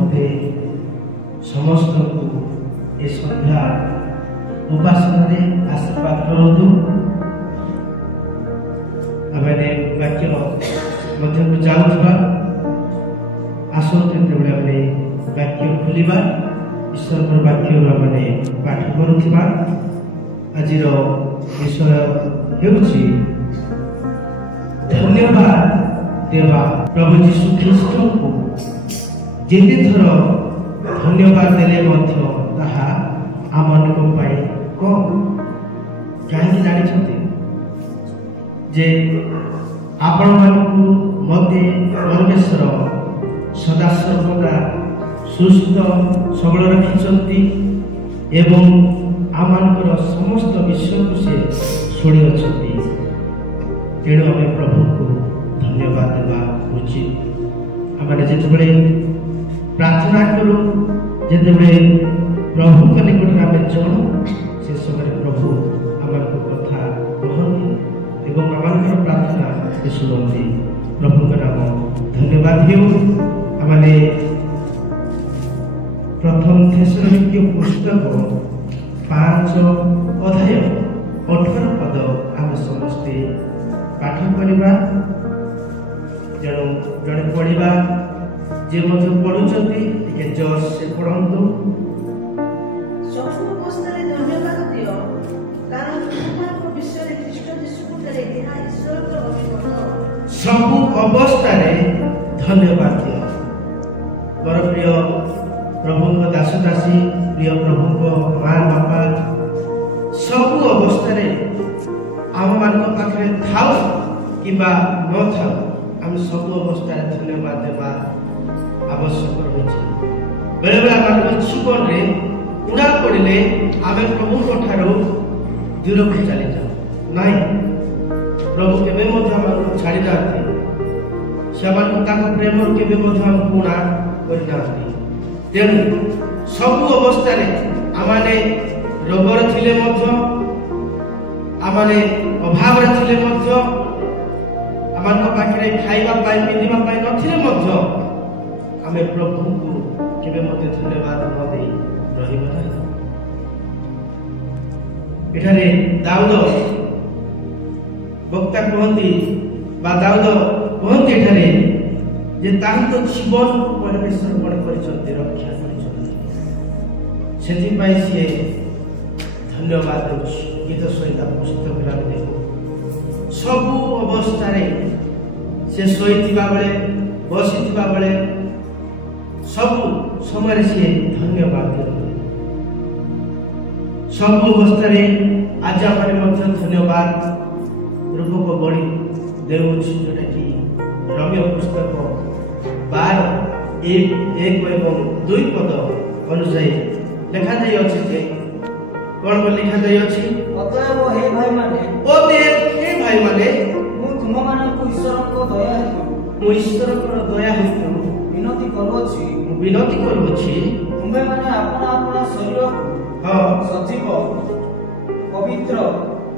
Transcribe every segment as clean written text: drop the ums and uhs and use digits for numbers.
मते समस्त को ए संध्या उपासना रे आशीर्वाद करतु। आमे वाक्य मध्य को जाउथबा आसंते बेले आमे वाक्य खोलिबा ईश्वर पर वाक्य माने पाठ करूथिबा। आजिर विषय हेउछि धन्यवाद देवा प्रभु यीशु ख्रीष्ट को जेते थर धन्यवाद देले मध्य ताहा आमन को पाई कम कहीं जानी छथि जे आपण मानकु मते परमेश्वर सदा सर्वदा सुस्थ सबल रखिछंती एवं आमानकर समस्त विषय को से शुणी अछंती। तेणु आम प्रभु को धन्यवाद देवा उचित। आम जिते प्रार्थना करूँ जिते प्रभु के निकट आम जाऊँ से समय प्रभु आम कथा कहती एवं आम प्रार्थना शुणती। प्रभु का नाम धन्यवाद देव। आम प्रथम थेसलोनिके पुस्तक 5 अध्याय 18 पद आम समस्ते पाठ करवा। जन जड़े पढ़ा जे मध्य पढ़ुचंती टिके जोर से पढ़ंतु। सब अवस्था रे धन्यवाद दियो कारण तुमको विषय रे ख्रीष्ट यीशु को करे ଏହା ईश्वर को अभिमान। सब अवस्था रे धन्यवाद दियो। बर प्रिय प्रभु को दास दासी प्रिय प्रभु को मां बापा सब अवस्था रे आम मान पाखे थाउ किबा न थाउ आम सब अवस्था रे धन्यवाद देवा आवश्यक रही। बेले बेले आम जीवन रे उड़ा पड़े आम प्रभु को ठारो दूर को चली जाओ नहीं। प्रभु केबे मध्य आम छाड़ी जाती से प्रेम केबे मध्य आम पुणा कर जाती। तेणु सब अवस्था रे आमाने रोगर थिले मध्य आमाने अभाव रे थिले मध्य आमान पाखरे खाइबा पाई पिंदिबा पाई नथिले मध्य आमे प्रभु को केबे मध्य धन्यवाद न देई रहिबा नाही। एठारे दाऊद वक्ता कहंती बा दाऊद कहंती एठारे जे तांको जीवन परमेश्वर बड़ परिचंती रक्षा परिचंती सेति पाई से धन्यवाद देउछि। गीत सहित पुस्तक लाग देखो सब अवस्था रे से सोइतिबा बेले बसितिबा बेले सब समय से धन्यवाद देउछि। सब अवस्था रे आज आमे मध्य धन्यवाद रूप को बड़ी देउछि जोटा कि रम्य पुस्तक 12:1-2 पद अनुसार लिखा जाय अछि जे कोन लिखा जाय अछि अतएव हे भाई माने मु तुम मानकु ईश्वर को दया हेतु विनती करूछि तुम्बे माने अपना शरीर सजीव पवित्र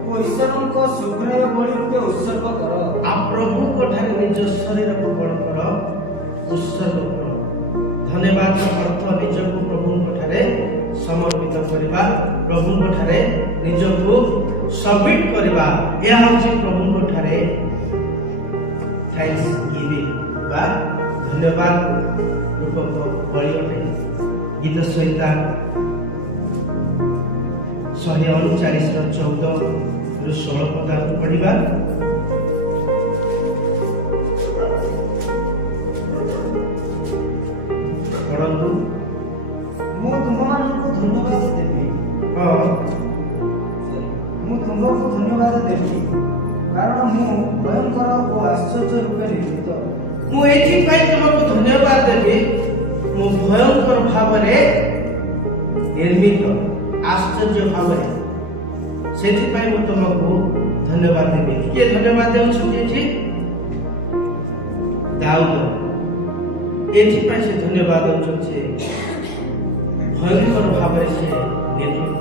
को ईश्वर को सुग्राह्य बलि रूपे उत्सर्ग कर। आ प्रभु को ठारे निज शरीर को बड़ कर उत्सर्ग कर। धन्यवाद अर्थ निज को प्रभु को ठारे समर्पित करबा प्रभु को ठारे निज को सबमिट करबा या होछि प्रभु को ठारे थैंक्स गिविंग बा धन्यवाद रूप को बलि अटे। गीत संहिता 139:14-16 पद पढ़िबा। पढ़ंतु मु तुममानकु धन्यवाद देबी। मु तुमको धन्यवाद देबी कारण मु भयंकर और आश्चर्य रूपे निर्मित। मु एथि पई तुमको धन्यवाद देबी मु भयंकर भावरे निर्मित आश्चर्य भावरे सेथि पई मु तुमको धन्यवाद देबी। के धन्यवाद देउछि दाऊद एथि पई से धन्यवाद देउछि भयंकर भावरे से निर्मित।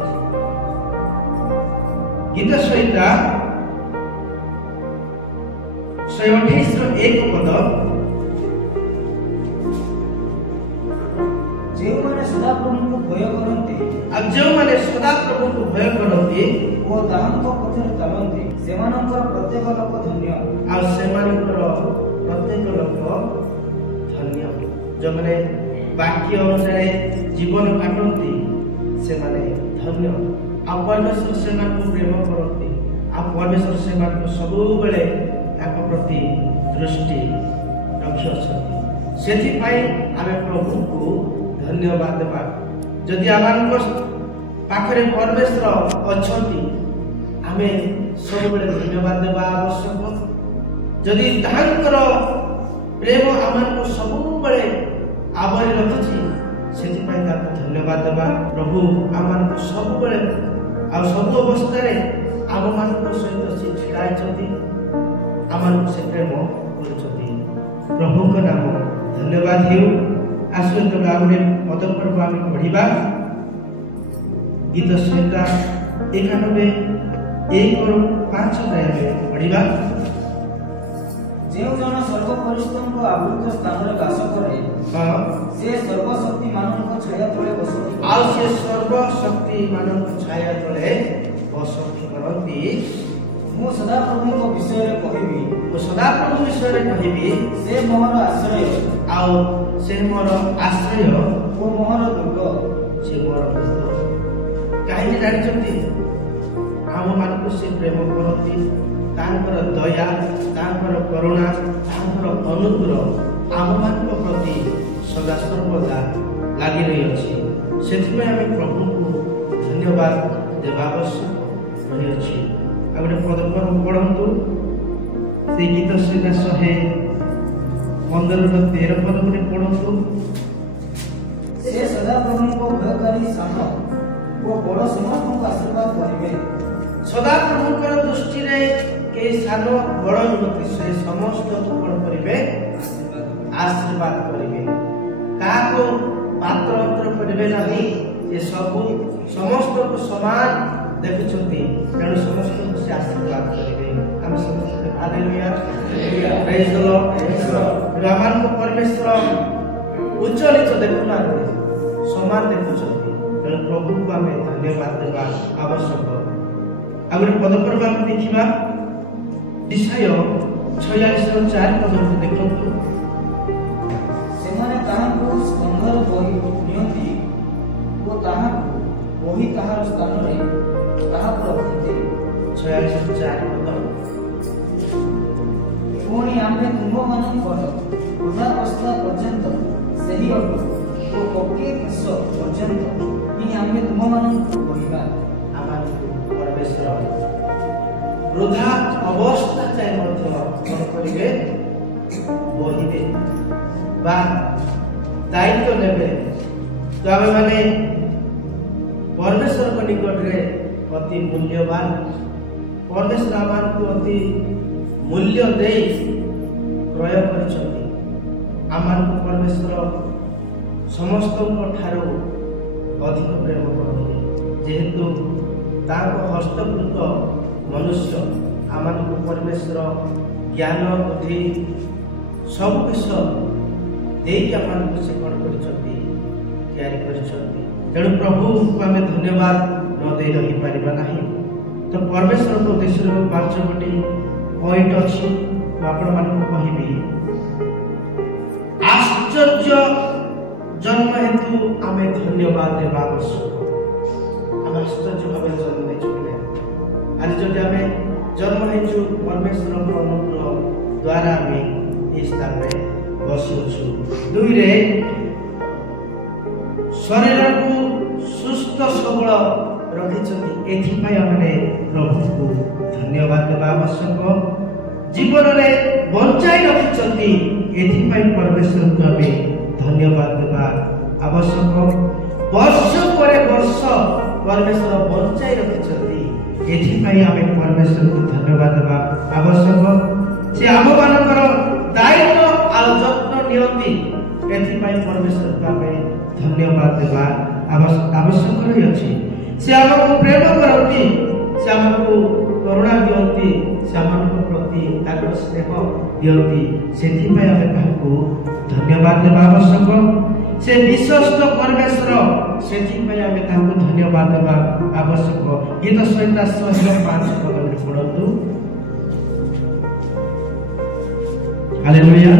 गीत संहिता 128:1 पद ଯେଉଁମାନେ ସଦାପ୍ରଭୁଙ୍କୁ ଭୟ କରନ୍ତି ଆଉ ଯେଉଁମାନେ ସଦାପ୍ରଭୁଙ୍କୁ ଭୟ କରନ୍ତି ଓ ତାହାଙ୍କ ପଥରେ ଚାଲନ୍ତି ସେମାନଙ୍କର ପ୍ରତ୍ୟେକ ଲୋକ ଧନ୍ୟ। ଆଉ ସେମାନଙ୍କର ପ୍ରତ୍ୟେକ ଲୋକ ଧନ୍ୟ। ଯେଉଁମାନେ ବାକ୍ୟ ଅନୁସାରେ ଜୀବନ କାଟନ୍ତି ସେମାନେ ଧନ୍ୟ। ଆଉ ପରମେଶ୍ୱର ସେମାନଙ୍କୁ ପ୍ରେମ କରନ୍ତି ଆଉ ପରମେଶ୍ୱର ସେମାନଙ୍କୁ ସବୁବେଳେ ତାଙ୍କ ପ୍ରତି ଦୃଷ୍ଟି ରଖିଅଛନ୍ତି। ସେଥିପାଇଁ ଆମେ ପ୍ରଭୁଙ୍କୁ ଧନ୍ୟବାଦ ଦେବା। ଯଦି ଆମମାନଙ୍କ ପାଖରେ ପରମେଶ୍ୱର ଅଛନ୍ତି ଆମେ ସବୁବେଳେ ଧନ୍ୟବାଦ ଦେବା ଆବଶ୍ୟକ। ଯଦି ତାହାଙ୍କର ପ୍ରେମ ଆମମାନଙ୍କୁ ସବୁବେଳେ ଆବରି ରଖିଛି ସେଥିପାଇଁ ତାକୁ ଧନ୍ୟବାଦ ଦେବା। ପ୍ରଭୁ ଆମମାନଙ୍କୁ ସବୁବେଳେ ଆଉ ସବୁ ଅବସ୍ଥାରେ ଆମମାନଙ୍କ ସହିତ ସେ ଛିଡ଼ା ହେଇଛନ୍ତି, ଆମମାନଙ୍କୁ ସେ ପ୍ରେମ କରୁଛନ୍ତି। ପ୍ରଭୁଙ୍କ ନାମ ଧନ୍ୟବାଦ ହେଉ। ଆସନ୍ତୁ ଆଉ ଗୋଟେ ପଦପର୍ବ ଆମେ ପଢ଼ିବା। ଗୀତ ସଂହିତା 91:1-5 ଆମେ ପଢ଼ିବା। ଯେଉଁ ଜଣ ସର୍ବପରିଷ୍ଠଙ୍କ ଆବୃତ ସ୍ଥାନରେ ବାସ କରେ ସେ ସର୍ବଶକ୍ତି ମାନଙ୍କ ଛାୟା ତଳେ ବସତି ଆଉ ସେ ସର୍ବଶକ୍ତି ମାନଙ୍କ ଛାୟା ତଳେ ବସତି କରନ୍ତି। ମୁଁ ସଦାପ୍ରଭୁଙ୍କ ବିଷୟରେ କହିବି, ମୁଁ ସଦାପ୍ରଭୁ ବିଷୟରେ କହିବି, ସେ ମୋର ଆଶ୍ରୟ ଆଉ ସେ ମୋର ଆଶ୍ରୟ ଓ ମୋର ଦୁର୍ଗ। ସେ ମୋର ଦୁର୍ଗ। କାହିଁକି ଜାଣିଛନ୍ତି? ଆମମାନଙ୍କୁ ସେ ପ୍ରେମ କରନ୍ତି। ତାଙ୍କର ଦୟା, ତାଙ୍କର କରୁଣା, ତାଙ୍କର ଅନୁଗ୍ରହ ଆମମାନଙ୍କ ପ୍ରତି ସଦା ସର୍ବଦା ଲାଗି ରହିଅଛି। ସେଥିପାଇଁ ଆମେ ପ୍ରଭୁଙ୍କୁ ଧନ୍ୟବାଦ ଦେବା ଆବଶ୍ୟକ ରହିଅଛି। ଆଉ ଗୋଟେ ପଦପର୍ବ ପଢ଼ନ୍ତୁ। ସେଇ ଗୀତ ସଂହିତା 115-13 ପଦ ଗୋଟେ ପଢ଼ନ୍ତୁ। ସେ ସଦାପ୍ରଭୁଙ୍କ ଭୟକାରୀ ସାନ ଓ ବଡ଼ ସମସ୍ତଙ୍କୁ ଆଶୀର୍ବାଦ କରିବେ। ସଦାପ୍ରଭୁଙ୍କର ଦୃଷ୍ଟିରେ କେହି ସାନ ବଡ଼ ନୁହନ୍ତି, ସେ ସମସ୍ତଙ୍କୁ କ'ଣ କରିବେ? ଆଶୀର୍ବାଦ କରିବେ। କାହାକୁ ପାତ୍ର ଅନ୍ତର କରିବେ ନାହିଁ। ସେ ସମସ୍ତଙ୍କୁ ସମାନ ଦେଖୁଛନ୍ତି, ତେଣୁ ସମସ୍ତଙ୍କୁ ସେ ଆଶୀର୍ବାଦ କରିବେ। ଆମେ ସମସ୍ତେ ହାଲେଲୁୟା ପ୍ରେଜ୍ ଦ ଲର୍ଡ। ଆମମାନଙ୍କୁ ପରମେଶ୍ୱର ଉଚ୍ଚ ନିଚ ଦେଖୁନାହାନ୍ତି, ସମାନ ଦେଖୁଛନ୍ତି। ତେଣୁ ପ୍ରଭୁଙ୍କୁ ଆମେ ଧନ୍ୟବାଦ ଦେବା ଆବଶ୍ୟକ। ଆଉ ଗୋଟେ ପଦପର୍ବ ଆମେ ଦେଖିବା। ଇସାୟ 46:4 ପଦକୁ ଦେଖନ୍ତୁ। ସେମାନେ ତାହାଙ୍କୁ ସ୍କନ୍ଧର ବହି ନିଅନ୍ତି ଓ ତାହାକୁ ବହି ତାହାର ସ୍ଥାନରେ ତାହାକୁ ରଖନ୍ତି। 46:4 ପଦ। ପୁଣି ଆମେ ତୁମମାନଙ୍କର ବୃଦ୍ଧାବସ୍ଥା ପର୍ଯ୍ୟନ୍ତ ସେହି ଅଟୁ ଓ ପକ୍ଷୀ କେଶ ପର୍ଯ୍ୟନ୍ତ ହିଁ ଆମେ ତୁମମାନଙ୍କୁ କହିବା। ଆମମାନଙ୍କୁ ପରମେଶ୍ୱର ବୃଦ୍ଧା ଅବସ୍ଥା ଯାଏ ମଧ୍ୟ କ'ଣ କରିବେ? ବହିବେ ବା ଦାୟିତ୍ୱ ନେବେ। ତ ଆମେମାନେ ପରମେଶ୍ୱରଙ୍କ ନିକଟରେ ଅତି ମୂଲ୍ୟବାନ। ପରମେଶ୍ୱର ଆମମାନଙ୍କୁ ଅତି ମୂଲ୍ୟ ଦେଇ କ୍ରୟ କରିଛନ୍ତି। ଆମମାନଙ୍କୁ ପରମେଶ୍ୱର ସମସ୍ତଙ୍କ ଠାରୁ ଅଧିକ ପ୍ରେମ କରନ୍ତି। ଯେହେତୁ ତାଙ୍କ ହସ୍ତକୃତ ମନୁଷ୍ୟ, ଆମମାନଙ୍କୁ ପରମେଶ୍ୱର ଜ୍ଞାନ ବୁଦ୍ଧି ସବୁ ବିଷୟ ଦେଇକି ଆମମାନଙ୍କୁ ସେ କ'ଣ କରିଛନ୍ତି? ତିଆରି କରିଛନ୍ତି। ତେଣୁ ପ୍ରଭୁଙ୍କୁ ଆମେ ଧନ୍ୟବାଦ ନ ଦେଇ ରହିପାରିବା ନାହିଁ। ତ ପରମେଶ୍ୱରଙ୍କ ଉଦ୍ଦେଶ୍ୟରେ 5 ପଏଣ୍ଟ ଅଛି, ମୁଁ ଆପଣମାନଙ୍କୁ କହିବି। ଆଶ୍ଚର୍ଯ୍ୟ ଜନ୍ମ ହେତୁ ଆମେ ଧନ୍ୟବାଦ ଦେବା ଆବଶ୍ୟକ। ଆମେ ଆଶ୍ଚର୍ଯ୍ୟ ଭାବରେ ଜନ୍ମ ହେଇଛୁ କି ନାହିଁ? ଆଜି ଯଦି ଆମେ ଜନ୍ମ ହେଇଛୁ ପରମେଶ୍ୱରଙ୍କ ଅନୁଗ୍ରହ ଦ୍ୱାରା ଆମେ এই ସ୍ଥାନରେ ବସିଅଛୁ। 2ରେ ଶରୀରକୁ ସୁସ୍ଥ ସବଳ ରଖିଛନ୍ତି। ଏଥିପାଇଁ ଆମେ ପ୍ରଭୁଙ୍କୁ ଧନ୍ୟବାଦ ଦେବା ଆବଶ୍ୟକ। ଜୀବନରେ ବଞ୍ଚାଇ ରଖିଛନ୍ତି, ଏଥିପାଇଁ ପରମେଶ୍ୱରଙ୍କୁ ଆମେ ଧନ୍ୟବାଦ ଦେବା ଆବଶ୍ୟକ। ବର୍ଷ ପରେ ବର୍ଷ ପରମେଶ୍ୱର ବଞ୍ଚାଇ ରଖିଛନ୍ତି, ଏଥିପାଇଁ ଆମେ ପରମେଶ୍ୱରଙ୍କୁ ଧନ୍ୟବାଦ ଦେବା ଆବଶ୍ୟକ। ସେ ଆମମାନଙ୍କର ଦାୟିତ୍ୱ ଆଉ ଯତ୍ନ ନିଅନ୍ତି, ଏଥିପାଇଁ ପରମେଶ୍ୱରଙ୍କୁ ଆମେ ଧନ୍ୟବାଦ ଦେବା ଆବଶ୍ୟକ ରହିଅଛି। ସେ ଆମକୁ ପ୍ରେମ କରନ୍ତି, ସେ ଆମକୁ କରୁଣା ଦିଅନ୍ତି, ସେ ଆମମାନଙ୍କ ପ୍ରତି ତାଙ୍କର ସ୍ନେହ ଦିଅନ୍ତି, ସେଥିପାଇଁ ଆମେ ତାହାକୁ ଧନ୍ୟବାଦ ଦେବା ଆବଶ୍ୟକ। से विश्वस्त परमेश्वर से आमे तांको धन्यवाद देवा आवश्यक। गीत सहित 105 पद पढ़तु। Hallelujah,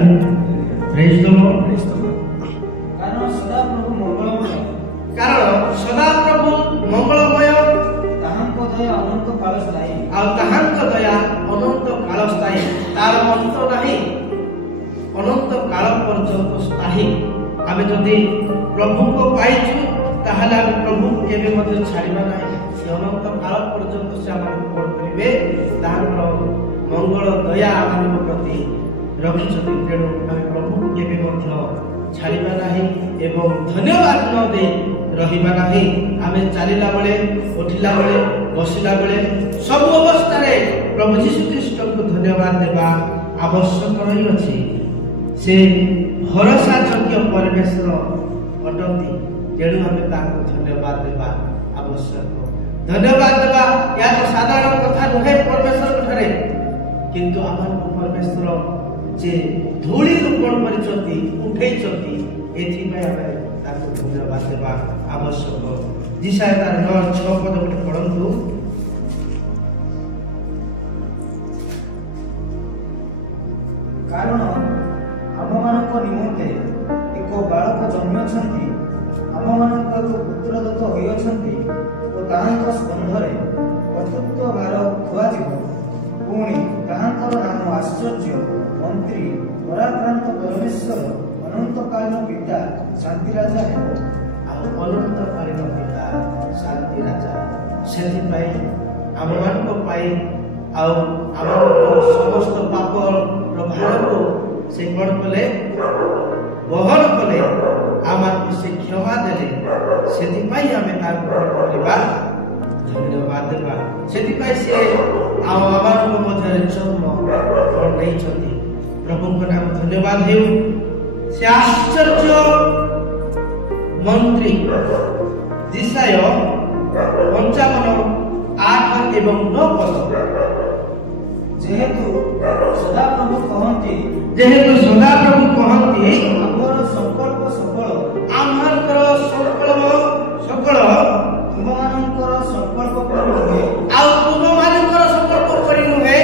praise the Lord. कारण सदा प्रभु मंगलमय, कारण सदा प्रभु मंगलमय, ताहांको दया अनंत काल स्थायी, आ ताहांको दया अनंत काल स्थायी, तार अंत नाही, अनंत काल पर्यंत स्थायी। आमे जदि प्रभु को पाइछु ताहले आमे प्रभु केबे मते छाड़िबा नाही। से अनंत काल पर्यंत से आमे कोन करिवे, तार मंगल दया आमे प्रति रखिछथि। तेणु आमे प्रभु केबे मते छाड़िबा नाही एवं धन्यवाद न दे रहिबा नाही। आमे चालिला बेले, उठिला बेले, बसिला बेले, सब अवस्था रे प्रभु यीशु ख्रीष्ट को धन्यवाद देबा आवश्यक रही अछि। से भरोसा योग्य परमेश्वर अटंती। तेणु आमे ताको धन्यवाद देबा आवश्यक। धन्यवाद देबा या तो साधारण कथा नुहे परमेश्वर ठारे, किंतु आमान परमेश्वर जे धूली रूपण परिचति उठैचति, एथि में आमे ताको धन्यवाद देबा आवश्यक। जिसाय तार 9-6 पद पढ़ंतु। कारण आमମାନଙ୍କ निमंते एक बालक जन्मिछन्ति, आमମାନଙ୍କୁ ଏକ ପୁତ୍ର ଦତ୍ତ ହୋଇଅଛନ୍ତି ଓ ତାହାଙ୍କ ସ୍କନ୍ଧରେ କର୍ତ୍ତୃତ୍ୱ ଭାର ଖୁଆଯିବ। ପୁଣି ତାହାଙ୍କର ନାମ ଆଶ୍ଚର୍ଯ୍ୟ, ମନ୍ତ୍ରୀ, ପରାକ୍ରାନ୍ତ ପରମେଶ୍ୱର, ଅନନ୍ତକାଳୀନ ପିତା, ଶାନ୍ତି ରାଜା ହେବ। ଆଉ ଅନନ୍ତକାଳୀନ ପିତା, ଶାନ୍ତି ରାଜା। ସେଥିପାଇଁ ଆମମାନଙ୍କ ପାଇଁ ଆଉ ଆମର ସମସ୍ତ ପାପର ଭାରକୁ से कौन कले बहन कले, आमको से क्षमा देले। सेतिपाई आमे ताको करबा धन्यवाद देबा। सेतिपाई से आमको मधे जन्म कोन नै छथि। प्रभु को नाम धन्यवाद देउ। से आश्चर्य मंत्री जिसाय 55:8 एवं 9 पद। जेहेतु सदा प्रभु कहंती, जेहेतु सदा प्रभु कहंती, आमर संकल्प सकल, आमर संकल्प सकल तुमମାନଙ୍କର संकल्प परि नुहे। आ तुमମାନଙ୍କର संकल्प परि नुहे।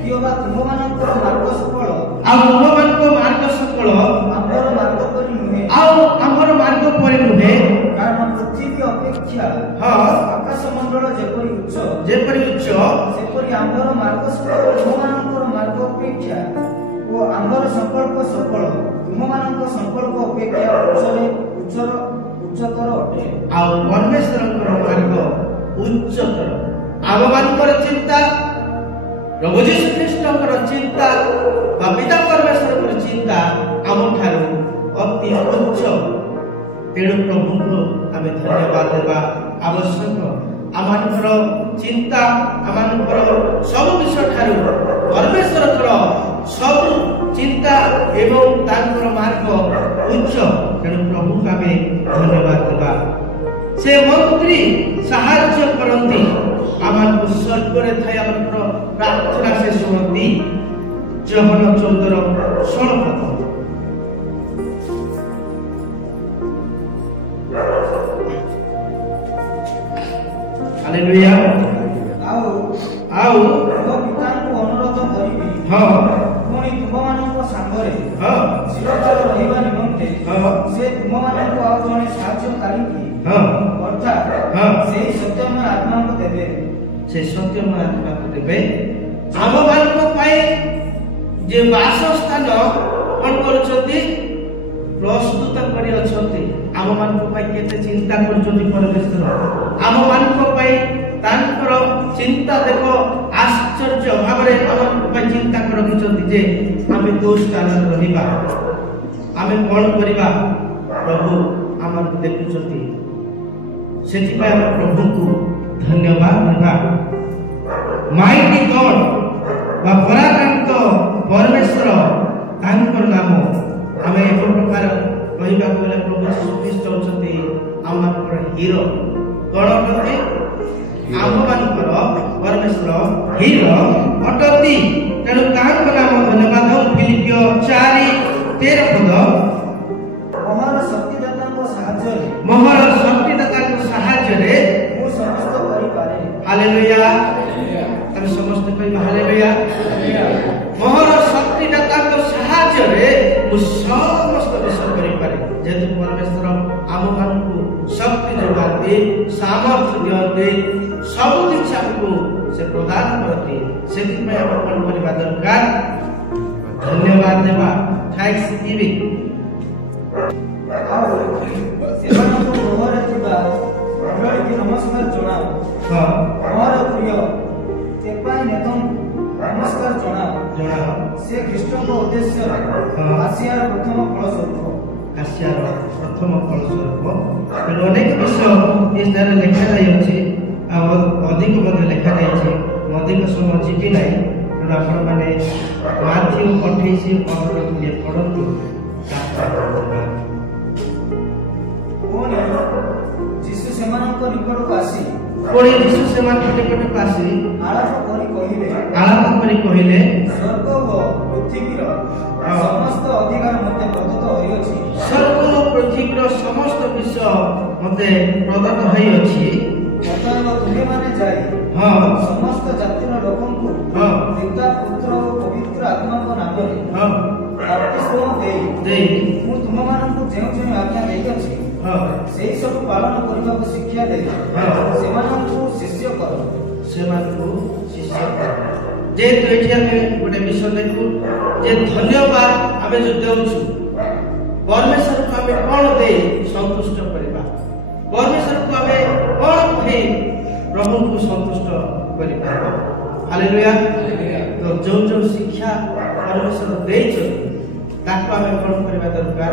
कियोबा तुमମାନଙ୍କର मार्ग सकल, आ तुमମାନଙ୍କର मार्ग सकल आमर मार्ग परि नुहे। आ आमर मार्ग परि नुहे। कारण पृथ्वी अपेक्षा आकाश मंडल जेपरि उच्च, सेपरि आमर मार्ग सकल तुमମାନଙ୍କର मार्ग अपेक्षा ओ आमर संकल्प सकल तुमମାନଙ୍କ संकल्प अपेक्षा उच्चतर अटे। आ परमेश्वरଙ୍କର मार्ग उच्चतर। आमମାନଙ୍କର चिंता, प्रभु यीशु ख्रीष्टଙ୍କର चिंता बा पिता परमेश्वरଙ୍କର चिंता आमठाରୁ अति उच्च। तेणु प्रभु को आमे धन्यवाद देबा आवश्यक। आमଙ୍କର चिंता, आमଙ୍କର सब विषय ठारू परमेश्वरଙ୍କର सब चिंता एवं तांकर मार्ग उच्च। तेणु प्रभु को आमे धन्यवाद देबा। से मंत्री साहाय्य करंती, आमको स्वर्ग रे थाई आमकर प्रार्थना से सुनती। जहन 14:16 पद। हालेलुया। आओ ମୋ ପିତାଙ୍କୁ ଅନୁରୋଧ କରିବି, हाँ ପୁଣି ତୁମମାନଙ୍କ ସାଙ୍ଗରେ हाँ ଚିରକାଳ ରହିବା ନିମନ୍ତେ हाँ ସେ ତୁମମାନଙ୍କୁ ଆଉ ଜଣେ ସାହାଯ୍ୟକାରୀକି हाँ ଅର୍ଥାତ୍ हाँ ସେହି ସତ୍ୟମୟ ଆତ୍ମାଙ୍କୁ ଦେବେ। से सत्यमय आत्मा को देबे। आम मानक पाए जे वासस्थान कोन करछथि प्रस्तुत करी अछथि। आम मानक पाए केते चिंता करछथि परमेश्वर। आम मानक पाए तांकर चिंता देखो आश्चर्य भाबरे आम पाए चिंता कर रखिछथि जे आमे को स्थान रहिबा, आमे कोन करिबा। प्रभु आम देखुछथि। सेति पाए आम प्रभु को धन्यवाद देबा। माइटी गॉड बा पराक्रांत परमेश्वर तांकर नाम आमे एक प्रकार कहिबा बोले प्रभु यीशु ख्रीष्ट होचथि आमकर हीरो। कोन होचथि? आमମାନଙ୍କର परमेश्वर हीरो अटती। तेणु तांकर नाम धन्यवाद। फिलिपियो 4:13 पद। ମହାର ଶକ୍ତିଦାତା मोहर शक्तिदाता साहाय्य ମୁଁ ସମସ୍ତ କରିପାରେ। हालेलुया तमे समस्त कहिबा हालेलुया मोहर शक्तिदाता साहाय्य मु समस्त विषय करि पारे जेतु परमेश्वर आम मानकु शक्ति जोगाते सामर्थ्य दियते सब जिनिस हमको से प्रदान करते सेति में हम कोन करबा दरकार धन्यवाद देबा थैंक्स गिविंग ଆଉ ସେମାନଙ୍କ ଗୃହରେ ଥିବା ମଣ୍ଡଳୀକୁ ନମସ୍କାର ଜଣାଅ। हां ମୋର ପ୍ରିୟ ଚେପାଇ ନେତାଙ୍କୁ ନମସ୍କାର ଜଣାଅ। ସେ ଖ୍ରୀଷ୍ଟଙ୍କ ଉଦ୍ଦେଶ୍ୟରେ ଆସିଆର ପ୍ରଥମ ଫଳସ୍ୱରୂପ। ଆସିଆର ପ୍ରଥମ ଫଳସ୍ୱରୂପ ଅନେକ ବିଷୟ ଏ ସ୍ଥାନରେ ଲେଖାଯାଇଛି ଆଉ ଅଧିକ ମଧ୍ୟ ଲେଖାଯାଇଛି ଅଧିକ ସମୟ ଯିବି ନାହିଁ ତେଣୁ ଆପଣମାନେ ମାଥ୍ୟୁ 28:18 ପଢ଼ନ୍ତୁ। ପୁଣି ଯୀଶୁ ସେମାନଙ୍କ ନିକଟକୁ ଆସି ସେମାନଙ୍କ ନିକଟକୁ ଆସି ଆଳାପ କରି କହିଲେ ସ୍ୱର୍ଗ ଓ ପୃଥିବୀର ସମସ୍ତ ଅଧିକାର ମୋତେ ପ୍ରଦତ୍ତ ହୋଇଅଛି। ସ୍ୱର୍ଗ ଓ ପୃଥିବୀର ସମସ୍ତ ବିଷୟ ମୋତେ ପ୍ରଦତ୍ତ ହୋଇଅଛି। ଅତଏବ ତୁମେମାନେ ଯାଇ ସମସ୍ତ ଜାତିର ଲୋକଙ୍କୁ ପିତା ପୁତ୍ର ଓ ପବିତ୍ର ଆତ୍ମାଙ୍କ ନାମରେ ବାପ୍ତିସ୍ମ ଦେଇ ମୁଁ ତୁମମାନଙ୍କୁ ଯେଉଁ ଯେଉଁ ଆଜ୍ଞା ଦେଇଅଛି ସେହି ସବୁ ପାଳନ କରିବାକୁ ଶିକ୍ଷା ଦେଇ ସେମାନଙ୍କୁ ଶିଷ୍ୟ କର। ଯେହେତୁ ଏଠି ଆମେ ଗୋଟେ ବିଷୟ ଦେଖୁ ଯେ ଧନ୍ୟବାଦ ଆମେ ଯୋଉ ଦେଉଛୁ परमेश्वर को हमें कौन दे संतुष्ट करबा परमेश्वर को हमें कौन कहे प्रभु को संतुष्ट करबा हालेलुया तो जो जो शिक्षा परमेश्वर देछ ताको हमें कौन करबा दरकार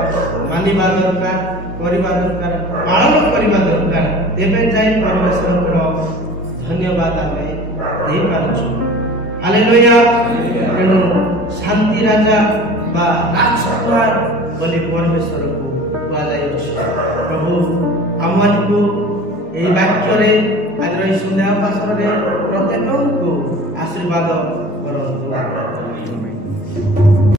मानिबा दरकार करबा दरकार पालन करबा दरकार तेबे जाई परमेश्वर को धन्यवाद हमें दे पाछु हालेलुया तेणु शांति राजा बा राजकुमार बोले परमेश्वर को कह प्रभु आमको यही वाक्य आज सन्ध्या पासन प्रत्येक को आशीर्वाद करूँ।